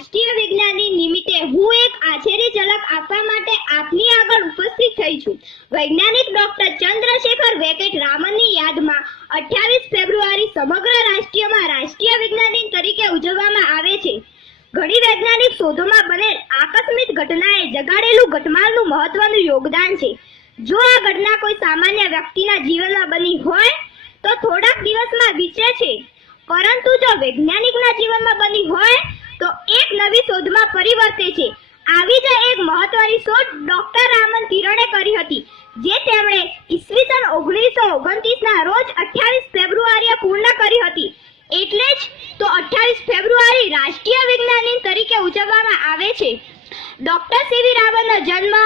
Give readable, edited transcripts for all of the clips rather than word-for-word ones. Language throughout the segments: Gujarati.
રાષ્ટ્રીય વિજ્ઞાન દિન નિમિત્તે હું એક આછેરી ઝલક આપવા માટે આપની આગળ ઉપસ્થિત થઈ છું। વૈજ્ઞાનિક ડોક્ટર ચંદ્રશેખર વેંકટ રામનની યાદમાં 28 ફેબ્રુઆરી સમગ્ર રાષ્ટ્રમાં રાષ્ટ્રીય વિજ્ઞાન દિન તરીકે ઉજવવામાં આવે છે। ઘણી વૈજ્ઞાનિક શોધોમાં બનેલ આકસ્મિક ઘટનાએ જગાડેલું ઘટમાળનું મહત્વનું યોગદાન છે। જો આ ઘટના કોઈ સામાન્ય વ્યક્તિના જીવનમાં બની હોય તો થોડાક દિવસમાં વિચરે છે, પરંતુ જો વૈજ્ઞાનિકના જીવનમાં બની હોય તો એક નવી શોધમાં પરિવર્તે છે। આવી જ એક મહત્વની શોધ ડોક્ટર રામન કિરણે કરી હતી, જે તેમણે ઈસવીસન 1929 ના રોજ 28 ફેબ્રુઆરીએ પૂર્ણ કરી હતી। એટલે જ તો 28 ફેબ્રુઆરી રાષ્ટ્રીય વિજ્ઞાન દિન તરીકે ઉજવવામાં આવે છે। ડોક્ટર સીવી રામનનો જન્મ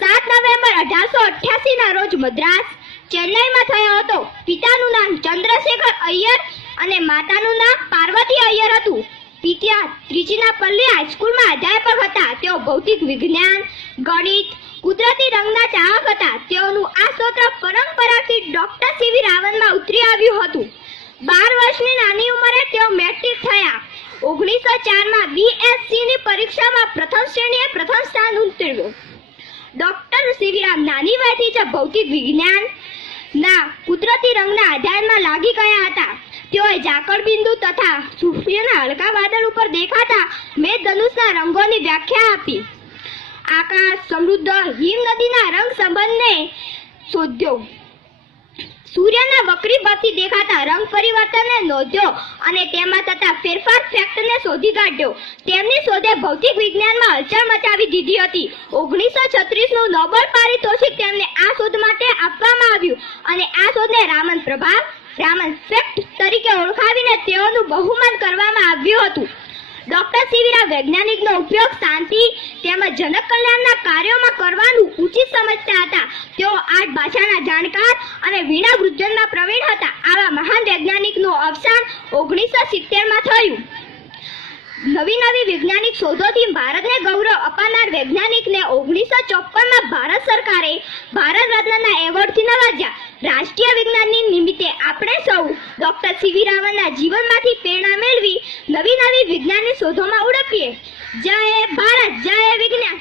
7 નવેમ્બર 1888 ના રોજ મદ્રાસ, ચેન્નઈમાં થયો હતો। પિતાનું નામ ચંદ્રશેખર અય્યર અને માતાનું નામ પાર્વતી અય્યર હતું। પિતા ત્રિચિનાપલ્લી હાઈસ્કૂલમાં અધ્યાપક હતા। તેઓ ભૌતિક વિજ્ઞાન, ગણિત, કુદરતી રંગના ચાહક હતા। તેઓનું આ ક્ષેત્ર પરંપરાથી ડોક્ટર સીવી રામનમાં ઉતરી આવ્યું હતું। 12 વર્ષની નાની ઉંમરે તેઓ મેટ્રિક થયા। 1904માં બીએસસી ની પરીક્ષામાં પ્રથમ શ્રેણીએ પ્રથમ સ્થાન ઉતર્યું। ડોક્ટર સીવી રામ નાની વયથી જ ભૌતિક વિજ્ઞાનના કુદરતી રંગના અધ્યયનમાં લાગી ગયા હતા। તેઓએ ઝાકળ બિંદુ તથા સૂર્યના હલકા વાદળ ઉપર દેખાતા મેઘધનુષના રંગોની વ્યાખ્યા આપી। આકાશ, સમુદ્ર, હિમ નદીના રંગ સંબંધને શોધ્યો। સૂર્યના વક્રી પરથી દેખાતા રંગ પરિવર્તનને નોંધ્યો અને તેમાં થતા ફેરફાર ફેક્ટને શોધી કાઢ્યો। તેમની શોધે ભૌતિક વિજ્ઞાનમાં હલચલ મચાવી દીધી હતી। 1936નું નોબેલ પારિતોષિક તેમને આ શોધ માટે આપવામાં આવ્યું અને આ શોધને રામન પ્રભાવ, રામન ફેક્ટ તરીકે ઓળખાવીને તેઓનું બહુમાન કરવામાં આવ્યું હતું। ડોક્ટર સીવી રામ વૈજ્ઞાનિકનો ઉપયોગ શાંતિ તેમજ જનક કલ્યાણના કાર્યોમાં કરવાનું ઉચિત સમજતા હતા। તેઓ 8 ભાષાના જાણકાર અને વીણા વૃદ્ધનમાં પ્રવીણ હતા। આવા મહાન વૈજ્ઞાનિકનું અવસાન 1970માં થયું। નવી વૈજ્ઞાનિક શોધોથી ભારતને ગૌરવ અપાવનાર વૈજ્ઞાનિકને 1954માં ભારત સરકારે ભારત રત્નના એવોર્ડથી નવાજ્યા। રાષ્ટ્રીય વિજ્ઞાન દિન નિમિત્તે આપણે સૌ ડોક્ટર સીવી રામનના જીવનમાંથી પ્રેરણા મેળવી નવી વિજ્ઞાનની શોધોમાં ઉડકીએ। જય ભારત, જય વિજ્ઞાન।